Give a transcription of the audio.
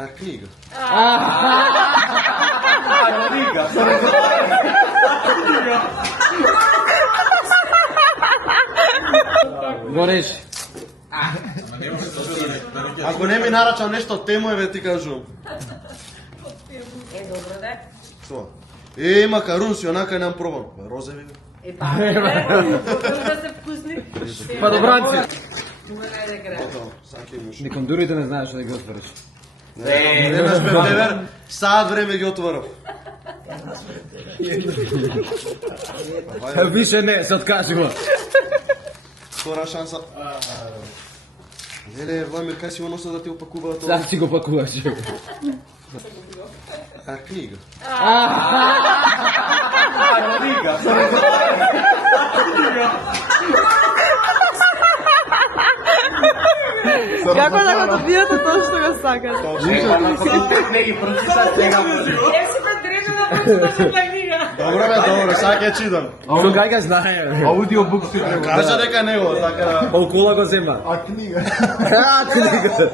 A knjiga. Гореш. Ако не ми нарачам нешто од тему, еве ти кажувам. Добро да. Што? Макарун си онака ням пробан. Розеви. Добро да се вкусни. Па добранци. Моја да игра. Саки муш. Ником дури да не знаеш да ги отвориш. Немаш ме девер, саат време ги отворам. Више не, се откажува. Втора шанса. Леле, Владимир, кај си го носа да ти опакуваат Сега си го пакуваш. А книга. Како да го добиете тоа што го сакате? Е си подрежа да прочиташ на книга. Добро бе, добро, сега ќе читам. Оно кај га знае. Аудиобук си Кажа дека него, така да... Окула го зема. А книга? Книга.